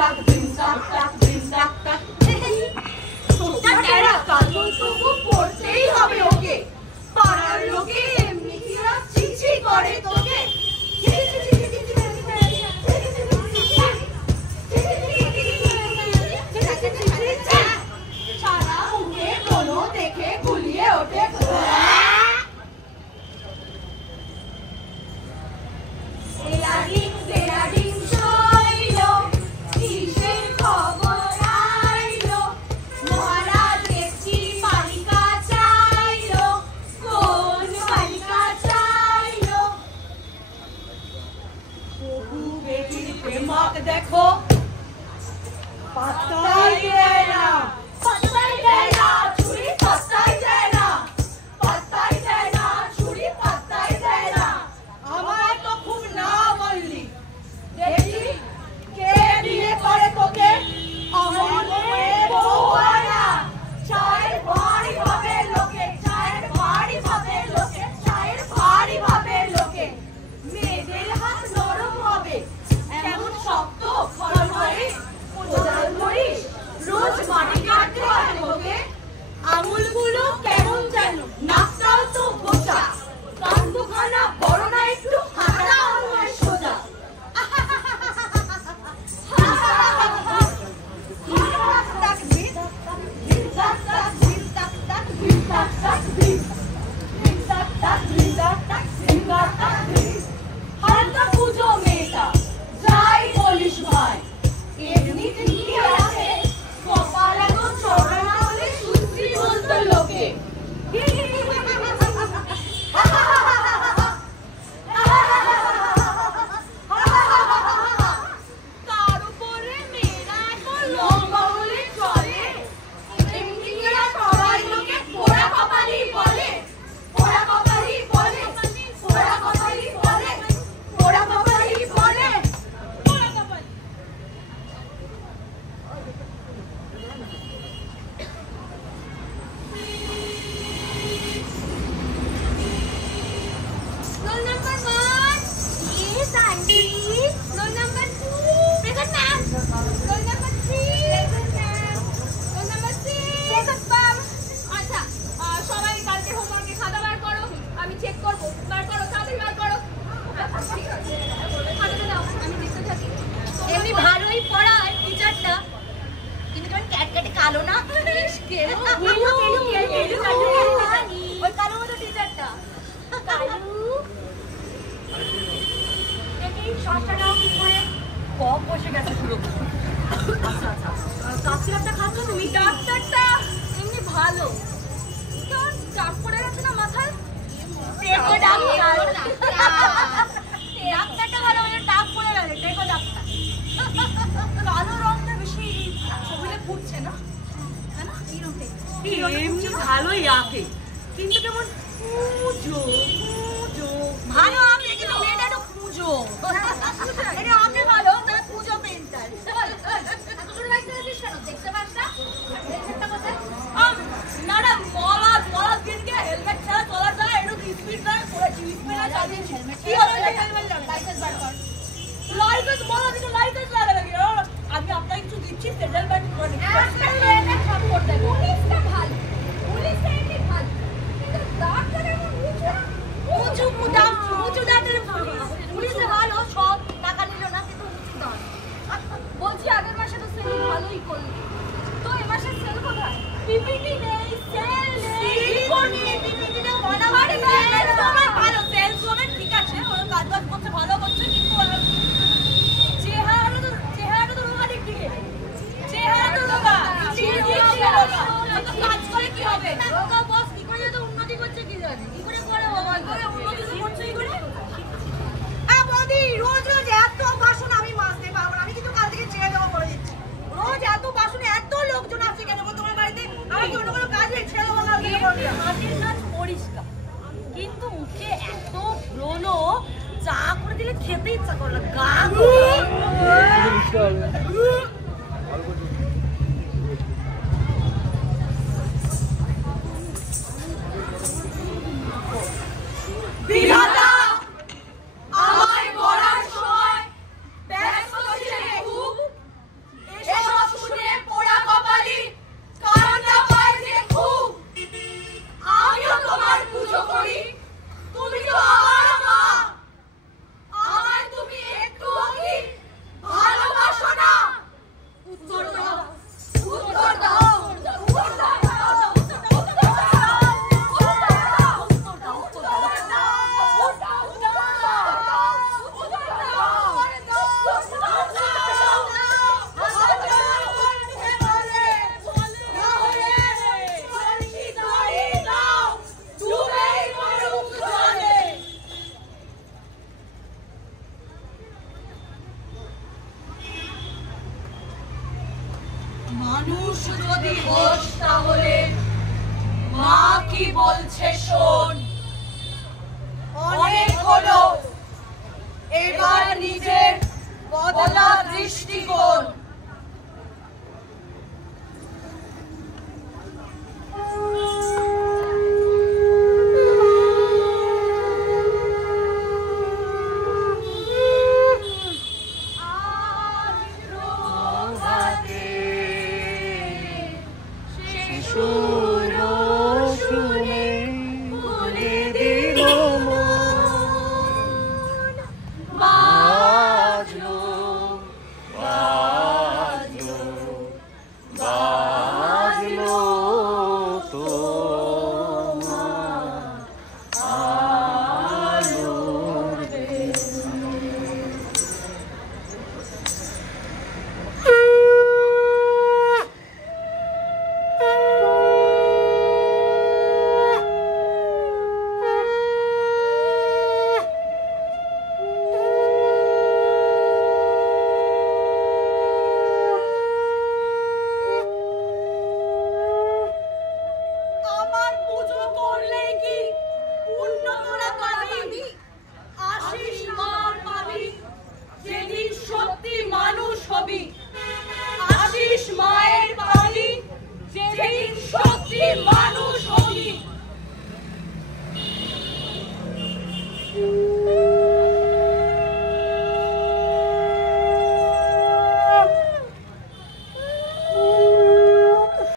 টাক দিন টাক টাক দিন টাক টাক ছোটটা টেরা কাজল তবু পড়তেই হবে ওকে পাড়ার লোকে এমনি কি আর চিচি করে তোকে সারা মুখে কোনো দেখে গুলিয়ে ওঠে দেখো পাত্তাই দেয় না পাত্তাই দেয় না ছুরি পাত্তাই দেয় না পাত্তাই দেয় না ছুরি পাত্তাই দেয় না আমার তো খুব না বললি দেখি কে বিয়ে করে তোকে আমার মেয়ে বউ হয় না চায়ের ভারী ভাবে লোকে চায়ের ভারী ভাবে লোকে চায়ের ভারী ভাবে লোকে মেয়েদের হাত নরম হবে এমন শক্ত খড়মড়ে কোদাল ধরিস রোজ মাটি কাটতে হয় তোকে আঙুলগুলো কেমন যেন নাকটাও তো বোঝা কান দুখানা বড় না একটু হাঁটা হয় সোজা হালকা পুজো মেয়েটা যাই বলিস ভাই এমনি ঠিকই আছে কপাল এত চড়া না হলে সুশ্রী বলতো লোকে তার উপরে মেয়েরা এত লম্বা হলে চলে এমনি কি আর সবাই লোকে পোড়া কপালই বলে পোড়া কপালই বলে পোড়া কপালই বলে পোড়া কপালই বলে পোড়া কপাল Roll number 1. Yes, aunty. Roll number 2. Present, ma'am. Roll number 3. Present, ma'am. Roll number 6. Present, ma'am. আচ্ছা সবাই কালকে হোমওয়ার্কে খাতা বার করো আমি চেক করব বার করো তাড়াতাড়ি বার করো ঠিক আছে খাতাটা দাও আমি দেখতে থাকি এমনি ভালোই পড়ায় টিচারটা কিন্তু যখন ক্যাটকেটে কালো না ওই কালো মতো টিচারটা কালু দেখি শ্বাসটাও কি করে কম বসে গেছে পুরো আচ্ছা আচ্ছা কাপ সিরাপটা খাচ্ছ তুমি ডাক্তারটা এমনি ভালো কেমন ডাক পড়ে গেছে না মাথায় টেকো ডাক্তার ডাক্তারটা ভালো হলে ডাক পড়ে গেছে টেকো ডাক্তার কালো রংটা বেশি ছবিতে ফুটছে না তাই না এমনি ভালোই আঁকে কিন্তু কেমন পুজো পুজো ভালো আমি কিন্তু মেয়েটা একটু পুজো এটা আপনি ভালো তাহলে পুজো পেন্টার এত ছোট বাইকটা কেন দেখতে পাস না হেলমেটটা কোথায় না না মলাদ দিনকে হেলমেট ছাড়া চলা যায় একটু স্পিড না পড়েছি স্পিড না চালিয়েছি কি হবে হেলমেট লাগে লাইসেন্স বার কর লাইসেন্স বলা দিকে লাইসেন্স লাগে নাকি আমি আপনাকে কিছু দিচ্ছি সেটেলমেন্ট করে একটা মেয়েটা সব করতে পুলিশটা ভালো পুলিশটা এমনি ভালো কিন্তু ডাক্তার এমন উঁচু দাঁতের পুলিশে ভালো সব টাকা নিল না কিন্তু উঁচু দাঁত বলছি আগের মাসে তো সেল ভালোই করলি তো এ মাসে সেল কোথায় পিপিটি নেই সেল নেই পিপিটিটা বানাবারে ভালো সেল করে ঠিক আছে ওরা কাজ বাজ করতে ভালো করছে কিন্তু চেহারা তো রোগা দিক দিকে চেহারা তো রোগা কাজ করে কি হবে রোগা বস কি করে তো উন্নতি করছে কি জানি কি করে করে বাবা করে উন্নতি করছে কি করে বৌদি রোজ রোজ এত বাসন আমি মাজতে পারবো না আমি কিন্তু কাল থেকে ছেড়ে দেবো বলে দিচ্ছি রোজ এত বাসনে এত লোকজন আসছে কেন তোমার বাড়িতে আমি কি অন্য কোনো কাজ নেই ছেড়ে দেবো কাল থেকে হাতের কাজ পরিষ্কার কিন্তু মুখে এত ব্রণ চা করে দিলে খেতে ইচ্ছা করলো গা মানুষ যদি হোস তাহলে মা কি বলছে শোন। অনেক হলো, এবার নিজের বদলা দৃষ্টি